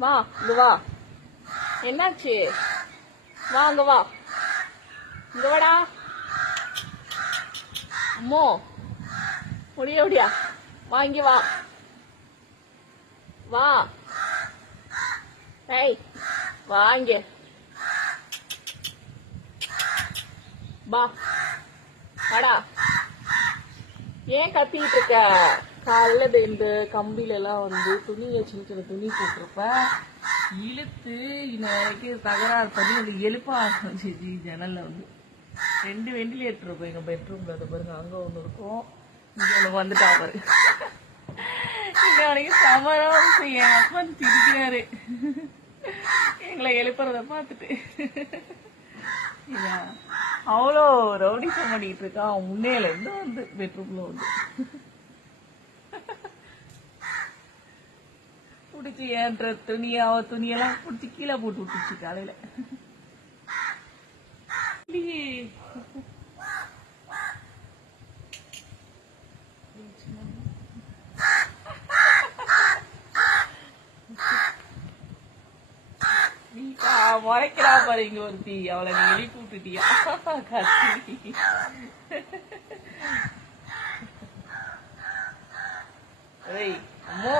வா இங்க வா. என்னாச்சு? வா அங்க வா. இங்க வாடா. அம்மோ முடியா வா இங்க வா. வா. ஏய் வா இங்க. வா வாடா. ஏன் கத்திக்கிட்டு இருக்க? காலைல இந்த கம்பில எல்லாம் துணியை சின்ன சின்ன துணி போட்டிருப்ப, இழுத்து இன்னைக்கு தகராறு பண்ணி அது எழுப்ப ஆரம்பிச்சிச்சு. ஜன்னல்ல 2 வெண்டிலேட்டர் இருக்கும் எங்க பெட்ரூம்ல. அதை பாருங்க, அங்க ஒண்ணு இருக்கும், இங்க ஒண்ணு வந்துட்டா பாரு. இங்க வரைக்கும் சமரம் என் ஹஸ்பண்ட் சிரிக்கிறாரு எங்களை எழுப்புறத பார்த்துட்டு. அவ்வளோ ரவுடிசம் பண்ணிட்டு இருக்கான். முன்னையில இருந்து பெட்ரூம்ல பிடிச்சி ஏன்ற துணியெல்லாம் பிடிச்சி கீழே போட்டு விட்டுச்சு காலையில. முறைக்கிறா பாரு இங்க ஒருத்தி, அவளை நீ எழுப்பி விட்டுட்டியா கத்தி. அம்மோ